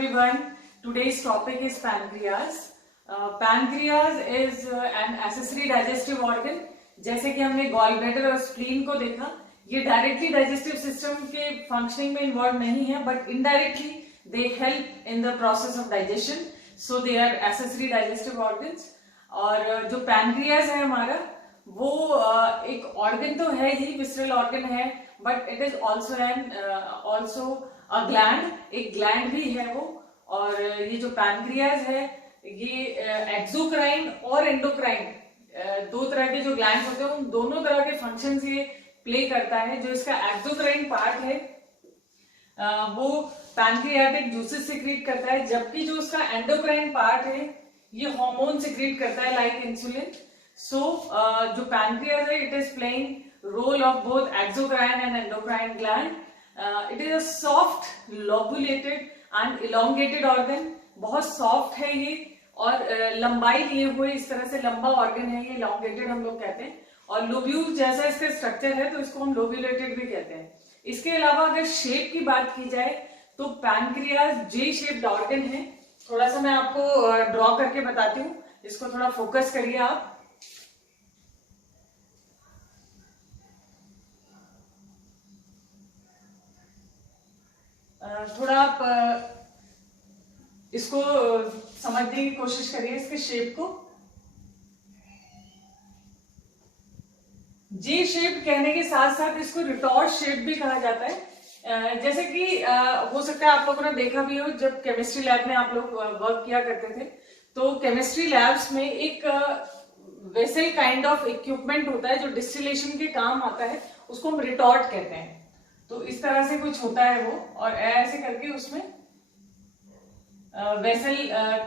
everyone. Today's topic is pancreas. Pancreas is an accessory digestive organ. जैसे कि हमने gall bladder और spleen को देखा, ये डायरेक्टली डाइजेस्टिव सिस्टम के फंक्शनिंग में इन्वॉल्व नहीं है, but indirectly they help in the process of digestion, so they are accessory digestive organs. और जो पैनक्रियाज है हमारा, वो एक ऑर्गन तो है ही, विसरल ऑर्गन है, but it is also a gland, एक ग्लैंड भी है वो. और ये जो पैनक्रियाज है, ये एक्सोक्राइन और एंडोक्राइन दो तरह के जो ग्लैंड होते हैं, उन दोनों तरह के फंक्शंस ये प्ले करता है. जो इसका एक्सोक्राइन पार्ट है वो पैनक्रियाटिक जूसेस सिक्रीट करता है, जबकि जो उसका एंडोक्राइन पार्ट है ये हार्मोन सिक्रीट करता है लाइक इंसुलिन. सो जो पैनक्रियाज है, it is playing role of both exocrine and endocrine gland. It is a soft lobulated and elongated organ. बहुत सॉफ्ट है ये और लंबाई लिए हुए इस तरह से लंबा ऑर्गन है ये, इलोंगेटेड हम लोग कहते हैं. और लोब्यूल जैसा इसका स्ट्रक्चर है, तो इसको हम लोब्यूलेटेड भी कहते हैं. इसके अलावा अगर शेप की बात की जाए तो पैनक्रियाज जे शेप्ड ऑर्गन है. थोड़ा सा मैं आपको ड्रॉ करके बताती हूँ, इसको थोड़ा फोकस करिए आप. थोड़ा आप इसको समझने की कोशिश करिए, इसके शेप को. जे शेप कहने के साथ साथ इसको रिटॉर्ट शेप भी कहा जाता है. जैसे कि हो सकता है आप लोगों ने देखा भी हो, जब केमिस्ट्री लैब में आप लोग वर्क किया करते थे, तो केमिस्ट्री लैब्स में एक वेसल काइंड ऑफ इक्विपमेंट होता है जो डिस्टिलेशन के काम आता है, उसको हम रिटॉर्ट कहते हैं. तो इस तरह से कुछ होता है वो, और ऐसे करके उसमें वेसल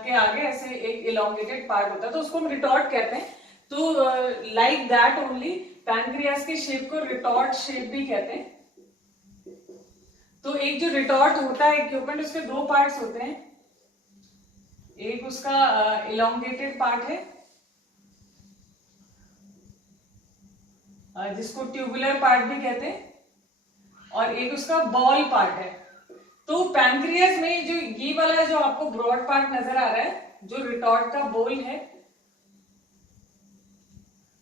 के आगे ऐसे एक इलोंगेटेड पार्ट होता है, तो उसको हम रिटॉर्ट कहते हैं. तो लाइक दैट ओनली पैनक्रियाज के शेप को रिटॉर्ट शेप भी कहते हैं. तो एक जो रिटॉर्ट होता है इक्विपमेंट, उसके दो पार्ट्स होते हैं. एक उसका इलोंगेटेड पार्ट है जिसको ट्यूबुलर पार्ट भी कहते हैं, और एक उसका बॉल पार्ट है. तो पैनक्रियाज में जो ये वाला जो आपको ब्रॉड पार्ट नजर आ रहा है, जो रिटॉर्ट का बोल है,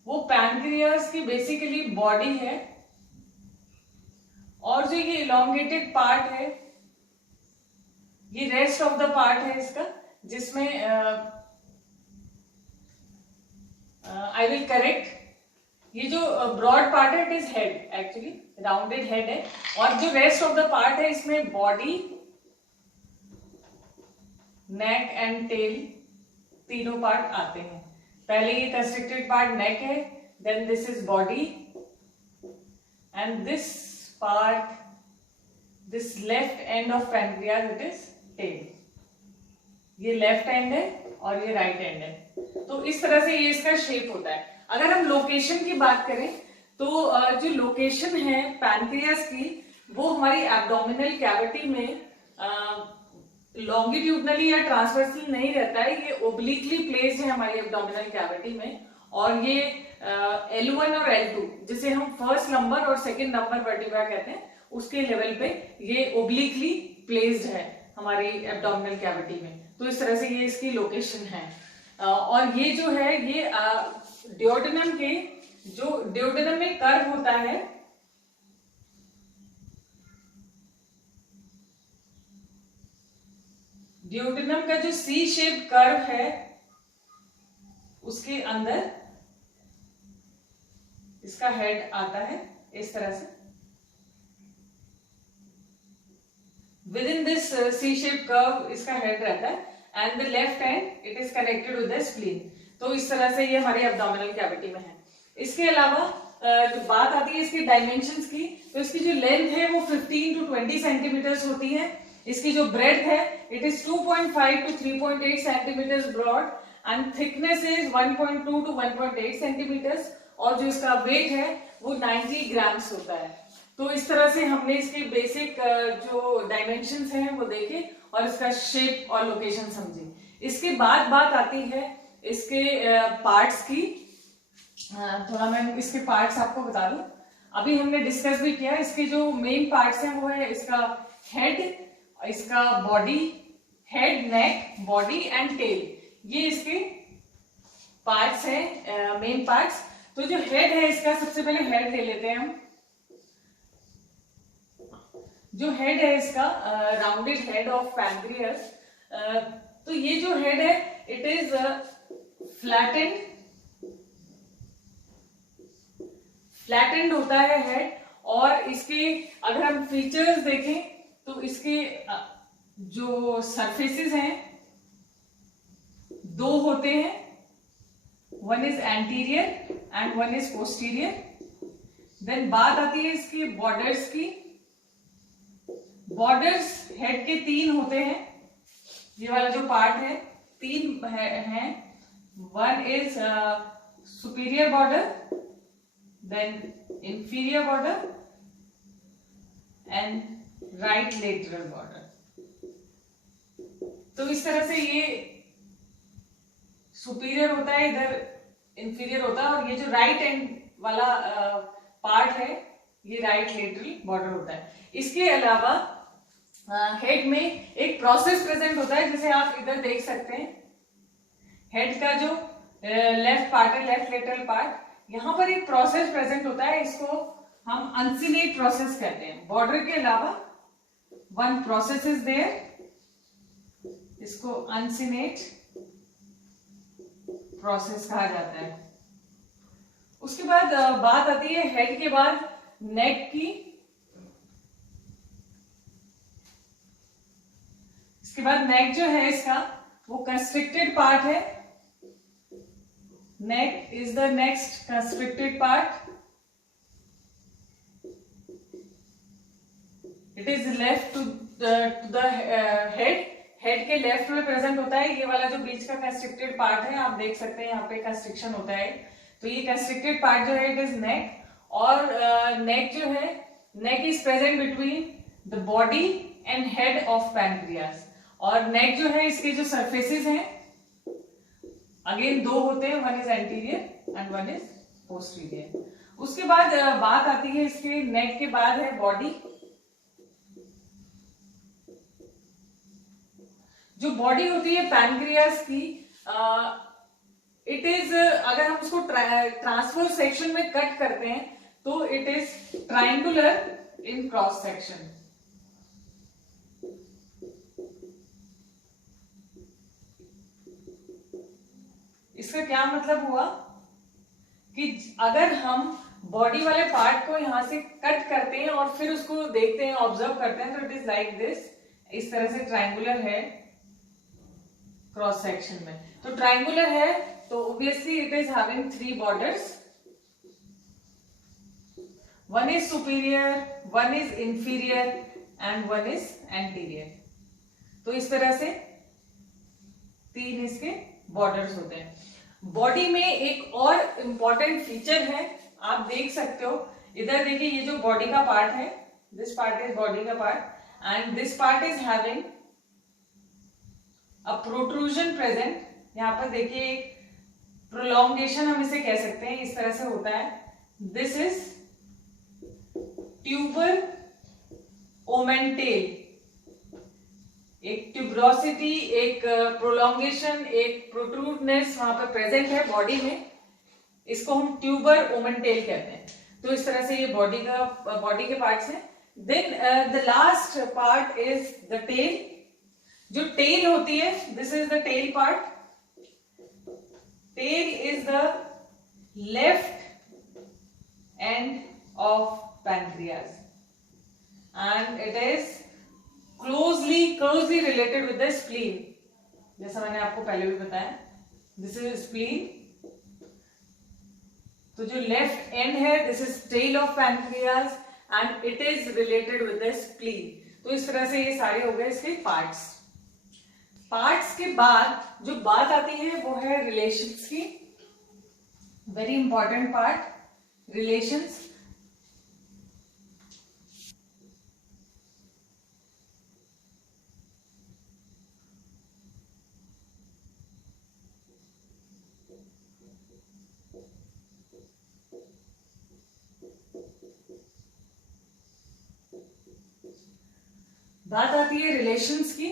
वो पैनक्रियाज की बेसिकली बॉडी है. और जो ये इलोंगेटेड पार्ट है, ये रेस्ट ऑफ द पार्ट है इसका, जिसमें आई विल करेक्ट, ये जो ब्रॉड पार्ट है, it is head, actually rounded head है. और जो रेस्ट ऑफ द पार्ट है, इसमें बॉडी, नेक एंड टेल तीनों पार्ट आते हैं. पहले ये कंस्ट्रिक्टेड पार्ट नेक है, then this is body, and this part, this left end of pancreas, it is tail. ये लेफ्ट एंड है और ये राइट एंड है. तो इस तरह से ये इसका शेप होता है. अगर हम लोकेशन की बात करें तो जो लोकेशन है पैनक्रियाज की, वो हमारी एब्डोमिनल कैविटी में लॉन्गिट्यूडनली या ट्रांसवर्सल नहीं रहता है, ये ओब्लिकली प्लेस्ड है हमारी एब्डोमिनल कैविटी में. और ये L1 और L2, जिसे हम फर्स्ट नंबर और सेकंड नंबर वर्टिब्रा कहते हैं, उसके लेवल पे ये ओब्लिकली प्लेस्ड है हमारी एब्डोमिनल कैविटी में. तो इस तरह से ये इसकी लोकेशन है. और ये जो है, ये ड्यूडेनम के, जो ड्यूडेनम में कर्व होता है, ड्यूडेनम का जो सी शेप कर्व है, उसके अंदर इसका हेड आता है इस तरह से. Within this C shape curve इसका हेड रहता है, and the left end it is connected with the spleen. तो इस तरह से ये हमारी एब्डोमिनल कैविटी में है. इसके अलावा जो बात आती है इसकी डायमेंशंस की, तो इसकी जो लेंथ है वो 15 to 20 सेंटीमीटर्स होती है. इसकी जो ब्रेड्थ है, it is 2.5 to 3.8 centimetres broad, and thickness is 1.2 to 1.8 centimetres. और जो इसका वेट है वो 90 ग्राम्स होता है. तो इस तरह से हमने इसके बेसिक जो डायमेंशंस हैं वो देखे और इसका शेप और लोकेशन समझे. इसके बाद बात आती है इसके पार्ट्स की. थोड़ा मैं इसके पार्ट्स आपको बता दूं. अभी हमने डिस्कस भी किया, इसके जो मेन पार्ट्स हैं वो है इसका हेड, इसका body, head, neck, body and tail, ये इसके पार्ट्स हैं, मेन पार्ट्स। तो जो हेड है इसका, सबसे पहले हेड ले लेते हैं हम। जो हेड है इसका, राउंडेड हेड ऑफ पैनक्रियास, तो ये जो हेड है इट इज फ्लैटेंड होता है हेड। और इसके अगर हम फीचर्स देखें तो इसके जो सरफेसेस हैं दो होते हैं, one is anterior and one is posterior. Then बात आती है इसकी बॉर्डर्स की। बॉर्डर्स हेड के तीन होते हैं, ये वाला जो पार्ट है तीन हैं। One is superior border, then inferior border and right lateral border। तो इस तरह से ये सुपीरियर होता है, इधर इंफीरियर होता है, और ये जो राइट एंड वाला पार्ट है ये राइट लेटरल बॉर्डर होता है। इसके अलावा हेड में एक प्रोसेस प्रेजेंट होता है, जिसे आप इधर देख सकते हैं। हेड का जो लेफ्ट पार्ट है, लेफ्ट लेटरल पार्ट, यहां पर एक प्रोसेस प्रेजेंट होता है, इसको हम अनसिनेट प्रोसेस कहते हैं। बॉर्डर के अलावा वन प्रोसेस इज देयर, इसको अनसिनेट प्रोसेस कहा जाता है। उसके बाद बात आती है हेड के बाद नेक की। इसके बाद नेक जो है इसका वो कंस्ट्रिक्टेड पार्ट है। Neck is the next constricted part. It is left to the head. Head के लेफ्ट में प्रेजेंट होता है। ये वाला जो बीच का कंस्ट्रिक्टेड पार्ट है, आप देख सकते हैं यहाँ पे कंस्ट्रिक्शन होता है। तो ये कंस्ट्रिक्टेड पार्ट जो है इट इज नेक। और नेक जो है, neck is present between the body and head of pancreas. और नेक जो है इसके जो सरफेसेस हैं अगेन दो होते हैं, one is anterior and one is posterior. उसके बाद बात आती है इसके नेक के बाद है बॉडी। जो बॉडी होती है पैनक्रियास की, इट इज, अगर हम उसको ट्रांसफर सेक्शन में कट करते हैं तो it is triangular in cross section. इसका क्या मतलब हुआ कि अगर हम बॉडी वाले पार्ट को यहां से कट करते हैं और फिर उसको देखते हैं, ऑब्जर्व करते हैं, तो इट इज लाइक दिस, इस तरह से ट्राइंगुलर है क्रॉस सेक्शन में। तो ट्राइंगुलर है तो obviously it is having three borders, one is superior, one is inferior and one is anterior. तो इस तरह से तीन इसके बॉर्डर्स होते हैं। बॉडी में एक और इंपॉर्टेंट फीचर है, आप देख सकते हो इधर देखिए, ये जो बॉडी का पार्ट है, दिस पार्ट इज बॉडी का part and this part is having a protrusion present. यहां पर देखिए एक प्रोलॉन्गेशन हम इसे कह सकते हैं, इस तरह से होता है। दिस इज ट्यूबर ओमेंटेल, एक ट्यूबरोसिटी, एक प्रोलॉन्गेशन, एक प्रोट्रूडनेस वहां पर प्रेजेंट है बॉडी में, इसको हम ट्यूबर ओमेंटेल कहते हैं। तो इस तरह से ये बॉडी के पार्ट्स हैं। Then the last part is the tail. जो टेल होती है, this is the tail part. Tail is the left end of pancreas and it is closely related with the spleen, जैसा मैंने आपको पहले भी बताया, दिस इज स्प्लीन। तो जो लेफ्ट एंड है this is tail of pancreas and it is related with the spleen. तो इस तरह से ये सारे हो गए इसके पार्ट्स। पार्ट्स के बाद जो बात आती है वो है रिलेशंस की, वेरी इंपॉर्टेंट पार्ट, रिलेशंस। बात आती है रिलेशंस की।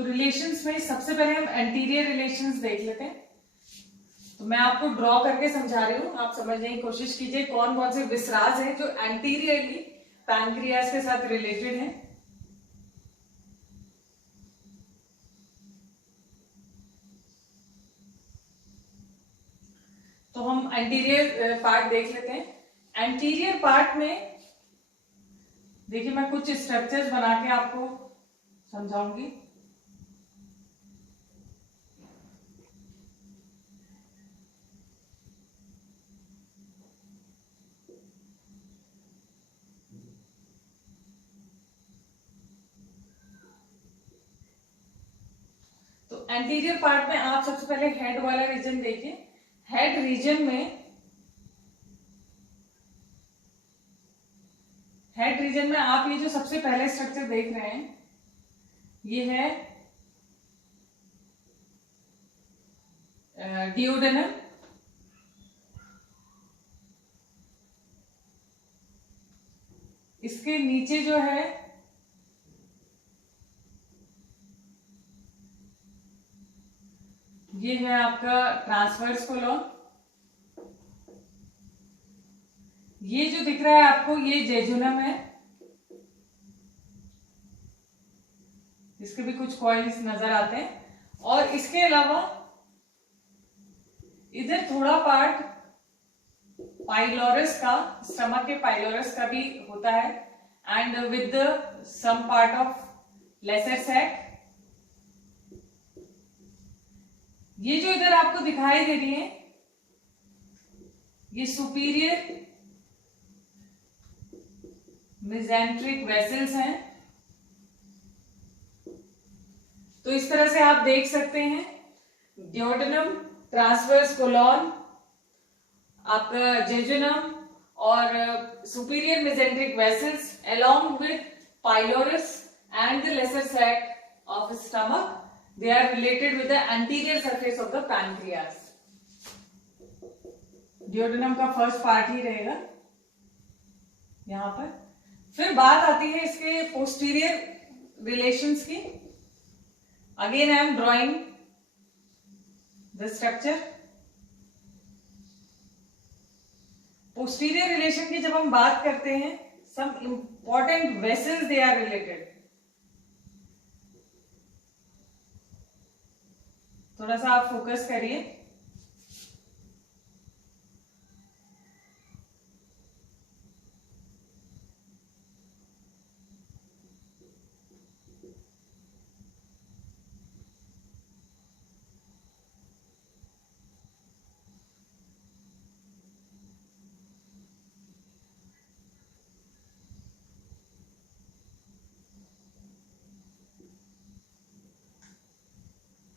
तो रिलेशंस में सबसे पहले हम एंटीरियर रिलेशंस देख लेते हैं। तो मैं आपको ड्रॉ करके समझा रही हूँ, आप समझने की कोशिश कीजिए कौन कौन से विसराज हैं जो एंटीरियरली पैनक्रियाज के साथ रिलेटेड हैं। तो हम एंटीरियर पार्ट देख लेते हैं। एंटीरियर पार्ट में देखिए मैं कुछ स्ट्रक्चर्स बना के आपको समझाऊंगी। तो एंटीरियर पार्ट में आप सबसे पहले हेड वाला रीजन देखिए। हेड रीजन में आप ये जो सबसे पहले स्ट्रक्चर देख रहे हैं ये है डियोडेनम। इसके नीचे जो है ये है आपका ट्रांसवर्स कोलॉन। ये जो दिख रहा है आपको ये जेजुनम है, इसके भी कुछ कॉइल्स नजर आते हैं। और इसके अलावा इधर थोड़ा पार्ट पाइलोरस का, स्टमक के पाइलोरस का भी होता है and with some part of lesser sac. ये जो इधर आपको दिखाई दे रही है ये सुपीरियर मेसेंट्रिक वेसल्स हैं। तो इस तरह से आप देख सकते हैं डियोडेनम, ट्रांसवर्स कोलॉन, आपका जेजुनम और superior mesenteric vessels along with pylorus and the lesser sac of stomach, they are related with the anterior surface of the pancreas. डियोडेनम का फर्स्ट पार्ट ही रहेगा यहां पर। फिर बात आती है इसके पोस्टीरियर रिलेशंस की। Again I am drawing the structure. Posterior relation की जब हम बात करते हैं, some important vessels they are related. थोड़ा सा आप फोकस करिए।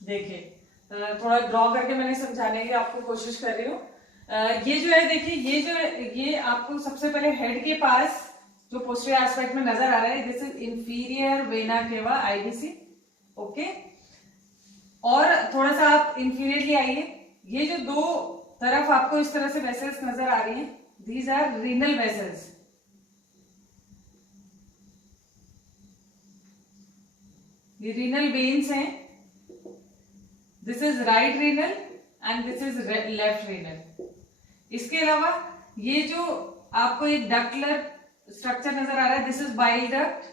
देखिए थोड़ा ड्रॉ करके मैंने समझाने की आपको कोशिश कर रही हूँ। ये जो है देखिए ये आपको सबसे पहले हेड के पास जो पोस्टीरियर एस्पेक्ट में नजर आ रहा है, this is inferior vena cava IVC. Okay, और थोड़ा सा आप इंफीरियरली आइए। ये जो दो तरफ आपको इस तरह से वेसल्स नजर आ रही हैं, दीज आर रीनल वेसल्स। ये रीनल वेन्स हैं। This is right renal and this is left renal. इसके अलावा ये जो आपको एक डक्टलर स्ट्रक्चर नजर आ रहा है, this is bile duct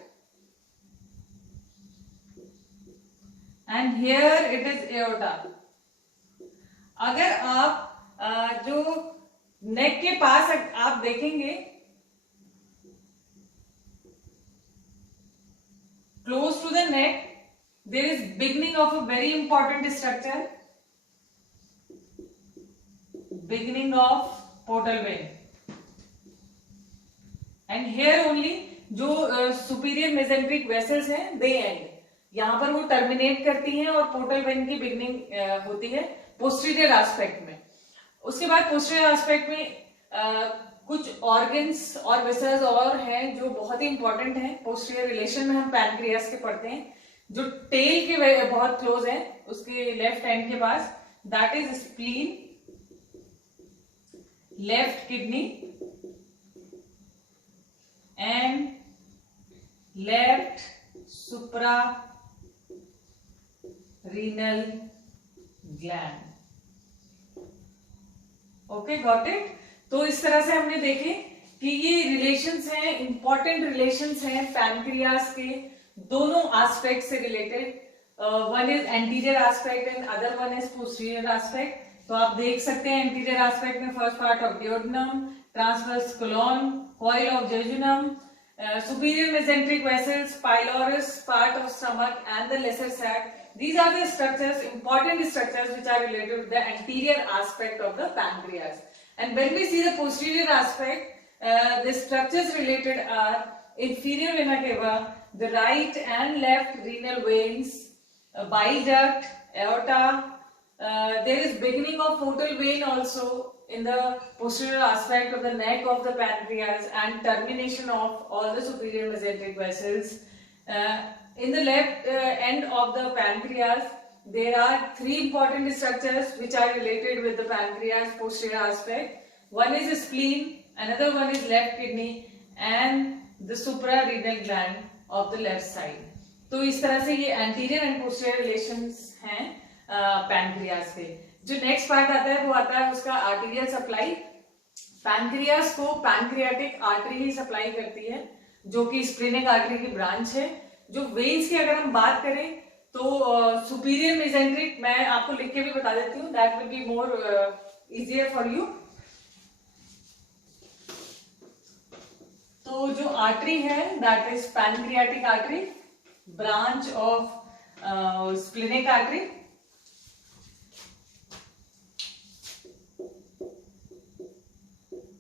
and here it is aorta. अगर आप जो नेक के पास आप देखेंगे, close to the neck there is beginning of a very important structure, beginning of portal vein, and here only जो superior mesenteric vessels हैं they end, यहां पर वो टर्मिनेट करती हैं और पोर्टल वेन की बिगनिंग होती है पोस्टीरियर एस्पेक्ट में। उसके बाद पोस्टीरियर एस्पेक्ट में कुछ ऑर्गन्स और वेसल्स और हैं जो बहुत ही इंपॉर्टेंट हैं। पोस्टीरियर रिलेशन में हम पैनक्रियास के पढ़ते हैं, जो टेल के बहुत क्लोज है उसके लेफ्ट हैंड के पास, that is spleen, left kidney and left suprarenal gland. Okay, got it. तो इस तरह से हमने देखे कि ये रिलेशंस हैं, इंपॉर्टेंट रिलेशंस हैं पैनक्रियास के दोनों एस्पेक्ट से related. One is anterior aspect and other one is posterior aspect. तो आप देख सकते हैं एंटीरियर एस्पेक्ट में first part of duodenum, transverse colon, coil of jejunum, superior mesenteric vessels, pylorus, part of stomach and the lesser sac. These are the structures, important structures which are related to the anterior aspect of the pancreas. And when we see the posterior aspect, the structures related are inferior vena cava, the right and left renal veins, bile duct, aorta. There is beginning of portal vein also in the posterior aspect of the neck of the pancreas and termination of all the superior mesenteric vessels. In the left end of the pancreas, there are three important structures which are related with the pancreas posterior aspect. One is the spleen, another one is left kidney and the suprarenal gland of the left side. तो इस तरह से ये anterior and posterior relations हैं pancreas के। जो next part आता है वो आता है उसका आर्टीरियल सप्लाई। पैनक्रियास को पैनक्रियाटिक आर्टरी ही सप्लाई करती है जो कि स्प्लेनिक आर्टरी की ब्रांच है। जो वेन्स की अगर हम बात करें तो सुपीरियर मेसेंट्रिक, मैं आपको लिख के भी बता देती हूँ, that will be more easier for you. तो जो आर्टरी है that is pancreatic artery, branch of splenic artery.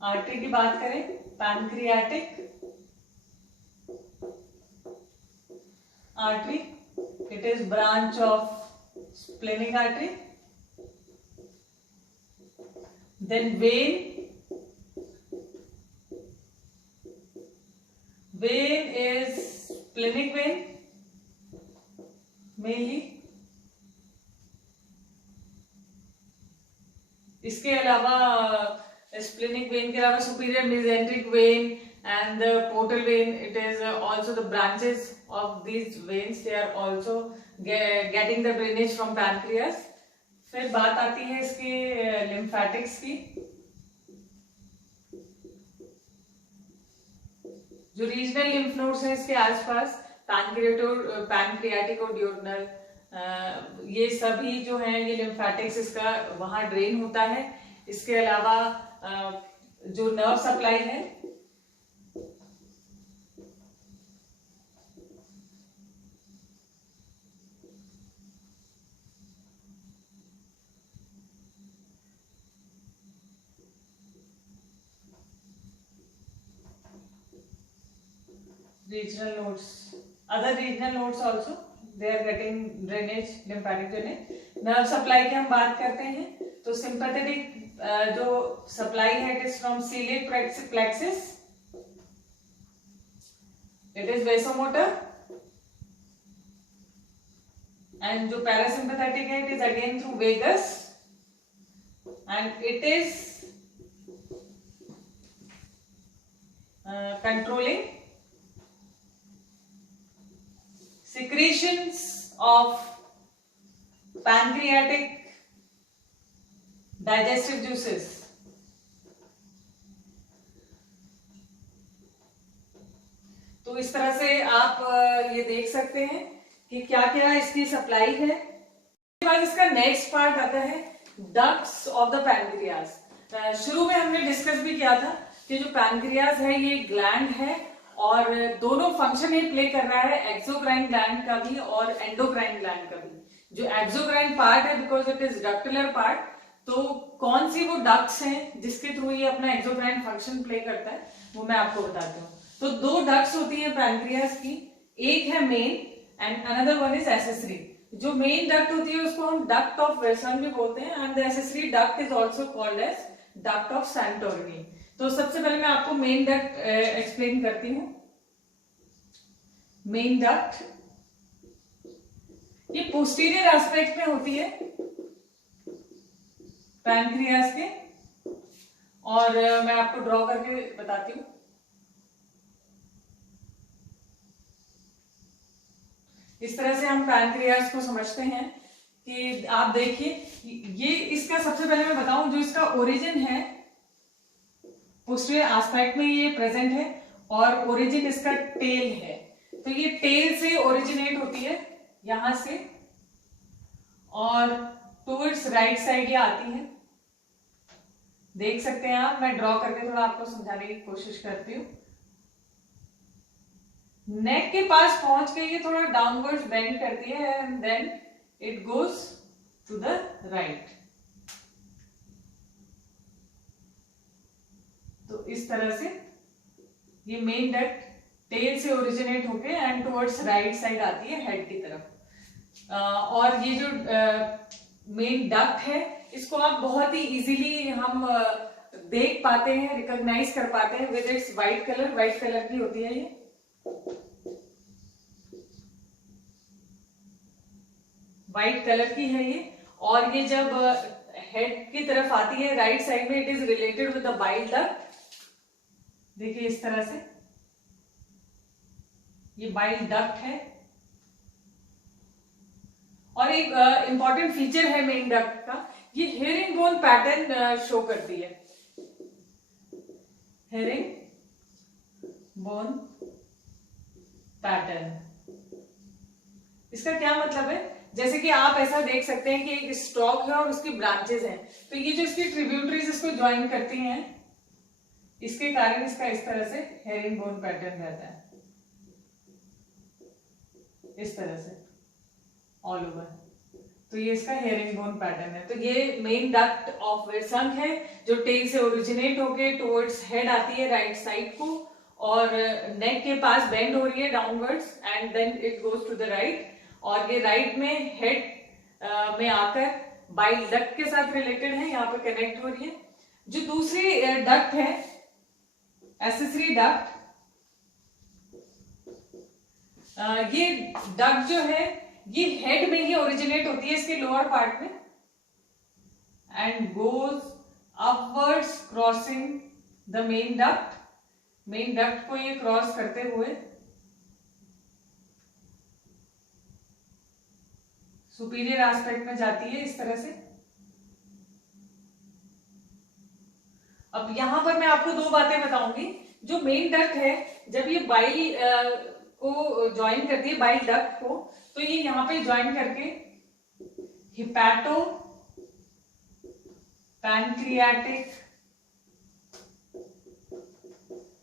Artery की बात करें pancreatic artery, it is branch of splenic artery. Then vein, vein is splenic vein mainly. इसके अलावा splenic vein के अलावा superior mesenteric vein and the portal vein, it is also the branches of these veins, they are also getting the drainage from pancreas. फिर बात आती है इसके lymphatic की। जो रीजनल lymph nodes हैं इसके आसपास, पैनक्रियाटिक और डियोडनल, ये सभी जो हैं ये लिम्फेटिक्स इसका वहां ड्रेन होता है। इसके अलावा जो नर्व सप्लाई है regional nodes, other regional nodes also they are getting drainage, lymphatic drainage। nerve supply की हम बात करते हैं तो sympathetic जो सप्लाई है it is from ciliac plexus, it is vasomotor, and जो पैरासिम्पैथेटिक है it is again through vagus and it is controlling secretions of pancreatic digestive juices। तो इस तरह से आप ये देख सकते हैं कि क्या क्या इसकी सप्लाई है। उसके बाद इसका नेक्स्ट पार्ट आता है डक्ट्स ऑफ द पैनक्रियास। शुरू में हमने डिस्कस भी किया था कि जो पैनक्रियास है ये ग्लैंड है और दोनों फंक्शन ये प्ले कर रहा है, एक्सोक्राइन ग्लैंड का भी और एंडोक्राइन ग्लैंड का भी। जो एक्सोक्राइन पार्ट है बिकॉज इट इज डक्टुलर पार्ट, तो कौन सी वो डक्ट्स हैं जिसके थ्रू ये अपना एक्सोक्राइन फंक्शन प्ले करता है वो मैं आपको बताती हूँ। तो दो डक्ट्स होती है पैनक्रियास की, एक है main and another one is accessory. जो मेन डक्ट होती है उसको हम डक्ट ऑफ वेसन भी बोलते हैं and the accessory duct is also called as duct of Santorini. तो सबसे पहले मैं आपको मेन डक्ट एक्सप्लेन करती हूँ। मेन डक्ट ये पोस्टीरियर एस्पेक्ट में होती है पैनक्रियास के, और मैं आपको ड्रॉ करके बताती हूँ। इस तरह से हम पैनक्रियास को समझते हैं। कि आप देखिए, ये इसका सबसे पहले मैं बताऊं, जो इसका ओरिजिन है पोस्टीरियर एस्पेक्ट में ये प्रेजेंट है, और ओरिजिन इसका टेल है। तो ये टेल से ओरिजिनेट होती है यहां से, और टुवर्ड्स राइट साइड ये आती है। देख सकते हैं आप, मैं ड्रॉ करके थोड़ा आपको समझाने की कोशिश करती हूँ। नेक के पास पहुंच के ये थोड़ा डाउनवर्ड्स बेंड करती है, and then it goes to the right. तो इस तरह से ये मेन डक्ट टेल से ओरिजिनेट होके एंड टुवर्ड्स राइट साइड आती है हेड की तरफ। और ये जो मेन डक्ट है, इसको आप बहुत ही इजीली हम देख पाते हैं, रिकॉग्नाइज कर पाते हैं with its white colour. White colour की होती है ये, व्हाइट कलर की है ये। और ये जब हेड की तरफ आती है राइट साइड में, it is related with the bile duct. देखिए इस तरह से ये बाइल डक्ट है। और एक इंपॉर्टेंट फीचर है मेन डक्ट का, ये हेरिंग बोन पैटर्न शो करती है। हेरिंग बोन पैटर्न, इसका क्या मतलब है? जैसे कि आप ऐसा देख सकते हैं कि एक स्टॉक है और उसकी ब्रांचेस हैं, तो ये जो इसकी ट्रिब्यूटरीज इसको ज्वाइन करती हैं, इसके कारण इसका इस तरह से हेरिंग बोन पैटर्न रहता है, इस तरह से ऑल ओवर। तो ये इसका हेरिंग बोन पैटर्न है। तो ये मेन डक्ट ऑफ विल्सन है, जो टेल से ओरिजिनेट होके टुवर्ड्स हेड आती है राइट साइड को, और नेक के पास बेंड हो रही है downwards, and then it goes to the right. और ये राइट में हेड में आकर बाइल डक्ट के साथ रिलेटेड है, यहाँ पे कनेक्ट हो रही है। जो दूसरी डक्ट है एक्सेसरी डक्ट, ये डक्ट जो है ये हेड में ही ओरिजिनेट होती है, इसके लोअर पार्ट में, and goes upwards crossing the main duct. Main duct को ये क्रॉस करते हुए सुपीरियर एस्पेक्ट में जाती है, इस तरह से। अब यहां पर मैं आपको दो बातें बताऊंगी। जो मेन डक्ट है, जब ये बाइल को ज्वाइन करती है, बाइल डक्ट को, तो ये यहां पे ज्वाइन करके hepato pancreatic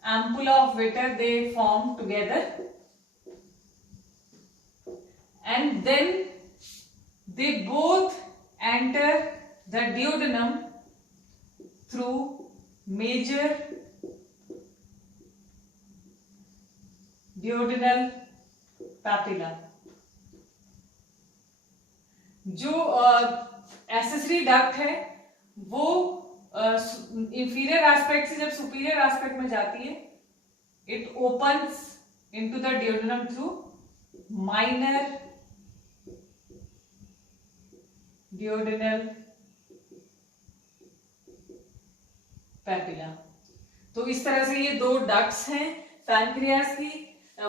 ampulla of Witter, they form together, and then they both enter the duodenum through major duodenal papilla. जो एक्सेसरी डक्ट है वो इंफीरियर एस्पेक्ट से जब सुपीरियर एस्पेक्ट में जाती है, it opens into the duodenum through minor duodenal papilla. तो इस तरह से ये दो डक्ट्स हैं पैनक्रियास की,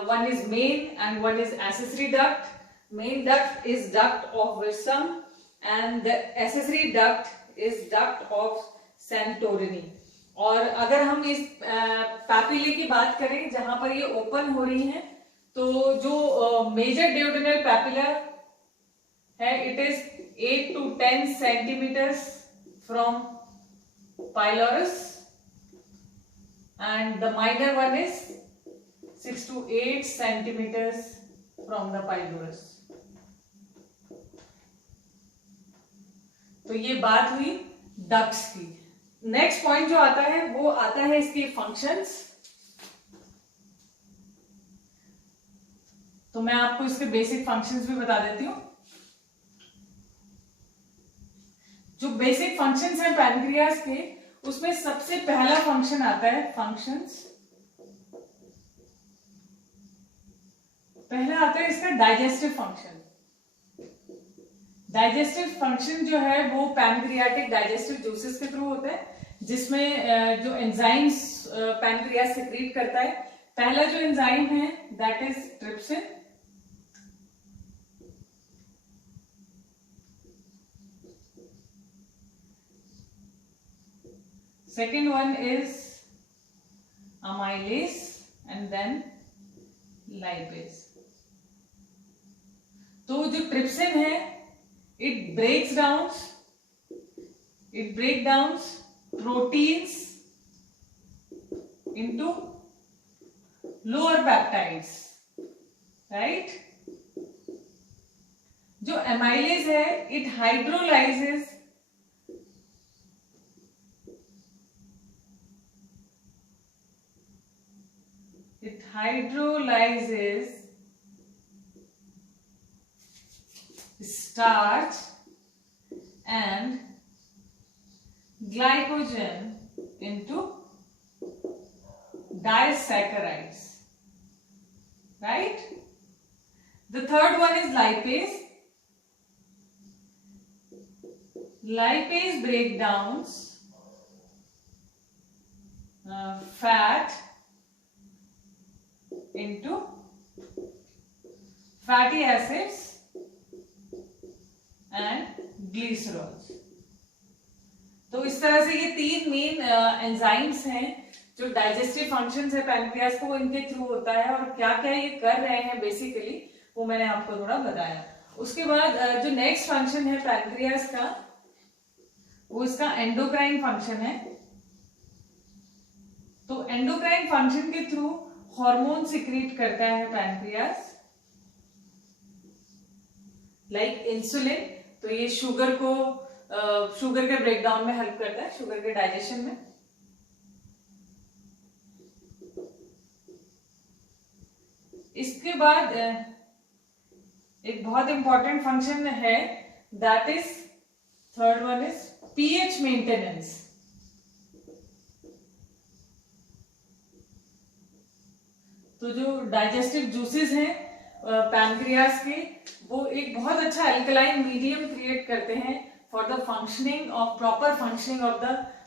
one is main and one is accessory duct. Main duct is duct of Wilson and the accessory duct is duct of Santorini. और अगर हम इस पैपिले की बात करें जहां पर ये ओपन हो रही हैं, तो जो मेजर ड्यूडेनल पैपिला है, it is 8 to 10 centimeters from pylorus, and the minor one is 6 to 8 centimeters from the pylorus. तो ये बात हुई डक्ट्स की। नेक्स्ट पॉइंट जो आता है वो आता है इसके फंक्शंस। तो मैं आपको इसके बेसिक फंक्शंस भी बता देती हूं। जो बेसिक फंक्शंस हैं पैनक्रियास के, उसमें सबसे पहला फंक्शन आता है फंक्शंस। पहला आता है इसका डाइजेस्टिव फंक्शन। डाइजेस्टिव फंक्शन जो है वो पैनक्रियाटिक डाइजेस्टिव जूसेस के थ्रू होता है, जिसमें जो एंजाइम्स पैनक्रियास सेक्रीट करता है। पहला जो एंजाइम है that is trypsin. second one is amylase and then lipase. तो जो ट्रिप्सिन है it breaks down proteins into lower peptides, right? जो amylase है it hydrolyzes starch and glycogen into disaccharides, right? The third one is lipase. Lipase breakdowns fat into fatty acids and glycerols. तो इस तरह से ये तीन main enzymes हैं जो डाइजेस्टिव फंक्शंस है पैनक्रियास को, वो इनके थ्रू होता है और क्या क्या ये कर रहे हैं बेसिकली वो मैंने आपको थोड़ा बताया. उसके बाद जो नेक्स्ट फंक्शन है पैनक्रियास का वो इसका एंडोक्राइन फंक्शन है. तो एंडोक्राइन फंक्शन के थ्रू हार्मोन सिक्रीट करता है पैनक्रियास लाइक इंसुलिन. तो ये शुगर के ब्रेकडाउन में हेल्प करता है, शुगर के डाइजेशन में. इसके बाद एक बहुत इंपॉर्टेंट फंक्शन है that is third one is pH maintenance. तो जो डाइजेस्टिव जूसेस हैं पैनक्रियास के वो एक बहुत अच्छा अल्कलाइन मीडियम क्रिएट करते हैं for the proper functioning of the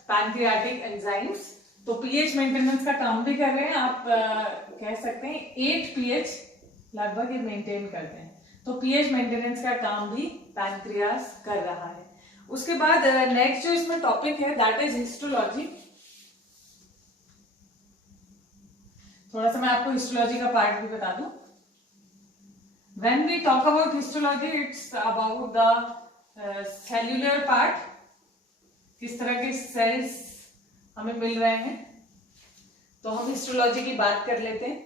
pancreatic enzymes. तो पीएच मेंटेनेंस का काम भी कर रहे हैं. आप कह सकते हैं 8 पीएच लगभग ये मेंटेन करते हैं. तो पीएच मेंटेनेंस का काम भी पैनक्रियास कर रहा है. उसके बाद नेक्स्ट जो इसमें टॉपिक है दैट इज हिस्टोलॉजी. थोड़ा सा मैं आपको हिस्टोलॉजी का पार्ट भी बता दूं. When we talk about histology, it's about the cellular part. किस तरह के सेल्स हमें मिल रहे हैं. तो हम हिस्टोलॉजी की बात कर लेते हैं.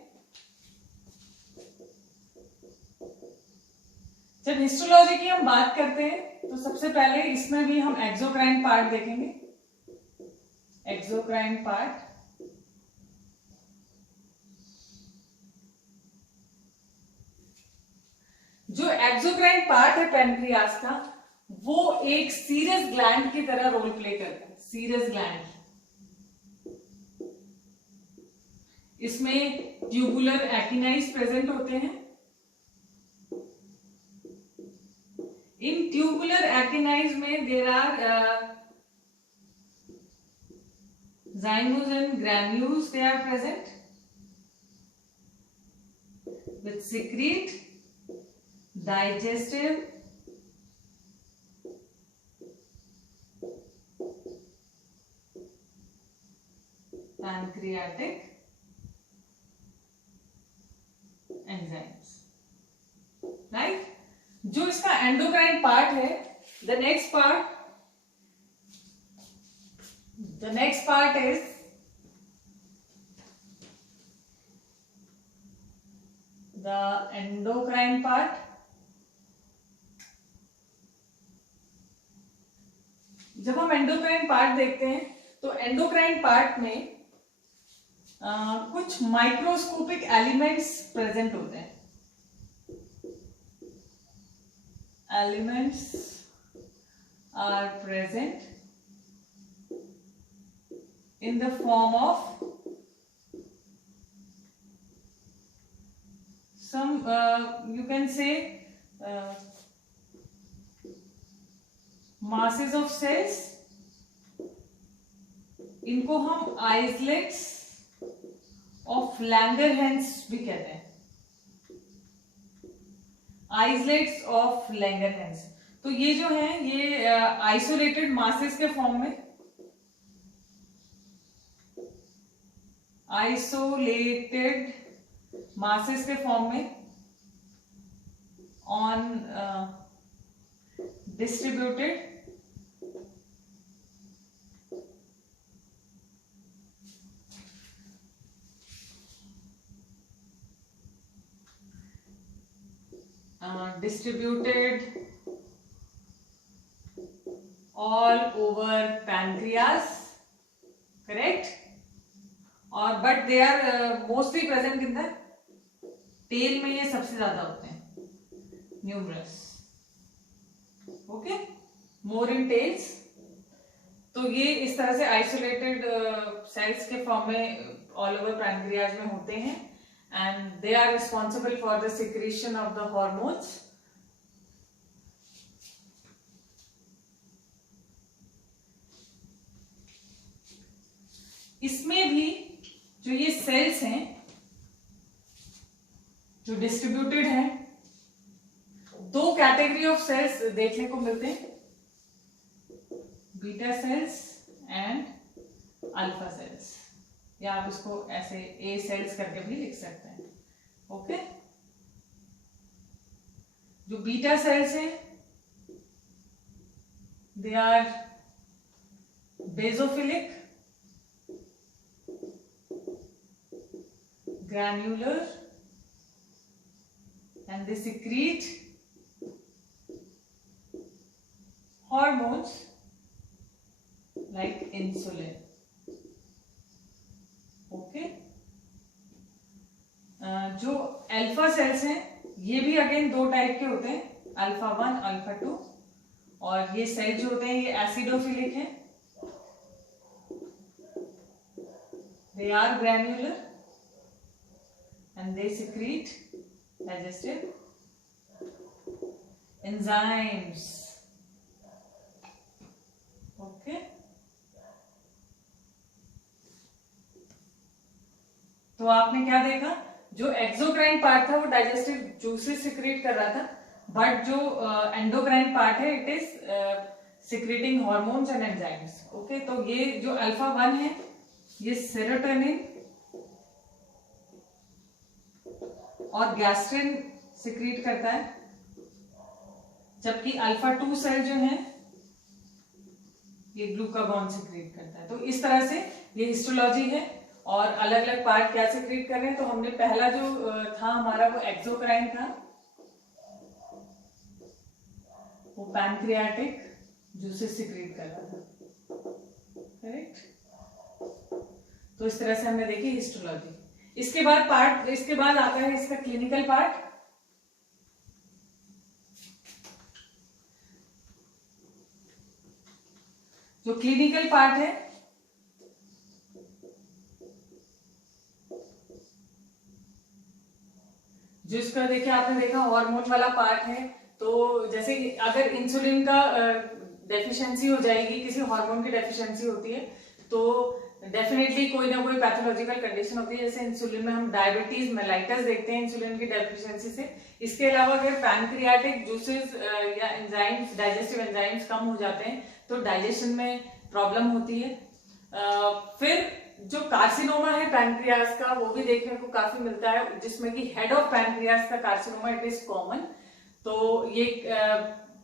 जब हिस्टोलॉजी की हम बात करते हैं तो सबसे पहले इसमें भी हम एक्सोक्राइन पार्ट देखेंगे. एक्सोक्राइन पार्ट जो एक्सोक्राइन पार्ट है पैनक्रियास का वो एक सीरस ग्लैंड की तरह रोल प्ले करता है. सीरस ग्लैंड, इसमें ट्यूबुलर एक्टिनाइज प्रेजेंट होते हैं. इन ट्यूबुलर एक्टिनाइज में there are zymes and granules, they are present which secrete digestive pancreatic enzymes, right? जो इसका एंडोक्राइन पार्ट है, the next part is the endocrine part. जब हम एंडोक्राइन पार्ट देखते हैं तो एंडोक्राइन पार्ट में कुछ माइक्रोस्कोपिक एलिमेंट्स प्रेजेंट होते हैं. Elements are present in the form of some you can say masses of cells. इनको हम आइसलेट्स ऑफ लैंगरहैंस भी कहते हैं. Islets of Langerhans. तो ये जो है ये आइसोलेटेड मासेस के फॉर्म में आइसोलेटेड मासेस के फॉर्म में on distributed all over pancreas, correct? और but they are mostly present in the tail में, ये सबसे ज्यादा होते हैं, numerous, okay, more in tails. तो ये इस तरह से आइसोलेटेड सेल्स के फॉर्म में ऑल ओवर पैनक्रियाज में होते हैं, and they are responsible for the secretion of the hormones. इसमें भी जो ये सेल्स हैं जो डिस्ट्रीब्यूटेड हैं, दो कैटेगरी ऑफ सेल्स देखने को मिलते हैं, beta cells and alpha cells, या आप इसको ऐसे ए सेल्स करके भी लिख सकते हैं, ओके। जो बीटा सेल्स हैं they are basophilic, granular, and they secrete hormones like insulin, okay. जो अल्फा सेल्स हैं ये भी अगेन दो टाइप के होते हैं, अल्फा 1 अल्फा 2, और ये सेल जो होते हैं ये एसिडोफिलिक हैं, they are granular and they secrete digestive enzymes, okay. तो आपने क्या देखा, जो एक्सोक्राइन पार्ट था वो डाइजेस्टिव जूसेस सिक्रेट कर रहा था, बट जो एंडोक्राइन पार्ट है it is secreting hormones and enzymes, okay. तो ये जो अल्फा 1 है ये सेरोटोनिन और गैस्ट्रिन सिक्रीट करता है, जबकि अल्फा 2 सेल जो है ये ग्लूकागॉन सिक्रीट करता है। तो इस तरह से ये हिस्टोलॉजी है, और अलग अलग पार्ट क्या सिक्रीट कर रहे हैं। तो हमने पहला जो था हमारा वो एक्सोक्राइन था, वो पैनक्रियाटिक जूसेस सिक्रीट कर रहा था, करेक्ट। तो इस तरह से हमने देखी हिस्टोलॉजी। इसके बाद आता है इसका क्लिनिकल पार्ट। जो क्लिनिकल पार्ट है जिसका देखिए आपने देखा हार्मोन वाला पार्ट है। तो जैसे अगर इंसुलिन का डेफिशिएंसी हो जाएगी, किसी हार्मोन की डेफिशिएंसी होती है, तो डेफिनेटली कोई ना कोई पैथोलॉजिकल कंडीशन होती है। जैसे इंसुलिन में हम डायबिटीज मेलाइटस देखते हैं इंसुलिन की डेफिशिएंसी से। इसके अलावा अगर पैनक्रियाटिक जूसेस या एंजाइम्स, डाइजेस्टिव एंजाइम्स कम हो जाते हैं तो डाइजेशन में प्रॉब्लम होती है। फिर जो कार्सिनोमा है पैनक्रियास का वो भी देखने को काफी मिलता है, जिसमें कि हेड ऑफ पैनक्रियास का कार्सिनोमा इट इज कॉमन। तो ये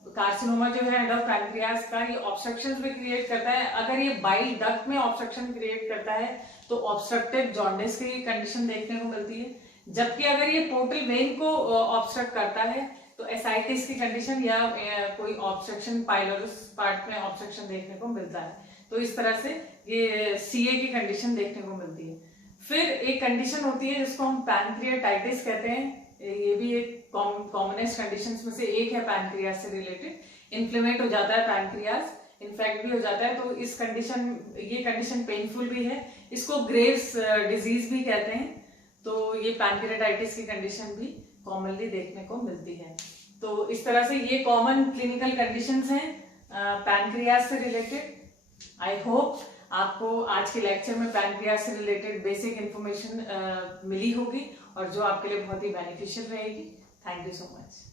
कार्सिनोमा जो है हेड ऑफ पैनक्रियास का, ये ऑब्स्ट्रक्शंस भी क्रिएट करता है। अगर ये बाइल डक्ट में ऑब्स्ट्रक्शन क्रिएट करता है तो ऑब्स्ट्रक्टिव जॉन्डिस की कंडीशन देखने को मिलती है। जबकि अगर ये पोर्टल वेन को ऑब्स्ट्रक्ट करता है तो एसाइटिस की कंडीशन या कोई ऑब्स्ट्रक्शन पाइलोरस पार्ट में ऑब्स्ट्रक्शन देखने को मिलता है। तो इस तरह से ये सीए की कंडीशन देखने को मिलती है। फिर एक कंडीशन होती है जिसको हम पैनक्रियाटाइटिस कहते हैं। ये भी एक कॉमनेस्ट कंडीशंस में से एक है पैनक्रियास से रिलेटेड। इन्फ्लेमेट हो जाता है पैनक्रियास, इन्फेक्ट भी हो जाता है। तो ये कंडीशन पेनफुल भी है। इसको ग्रेव्स डिजीज भी कहते हैं। तो ये पैनक्रियाटाइटिस की कंडीशन भी कॉमनली देखने को मिलती है। तो इस तरह से ये कॉमन क्लिनिकल कंडीशंस हैं पैनक्रियास से रिलेटेड। आई होप आपको आज के लेक्चर में पैनक्रियास से रिलेटेड बेसिक इंफॉर्मेशन मिली होगी और जो आपके लिए बहुत ही बेनिफिशियल रहेगी। Thank you so much.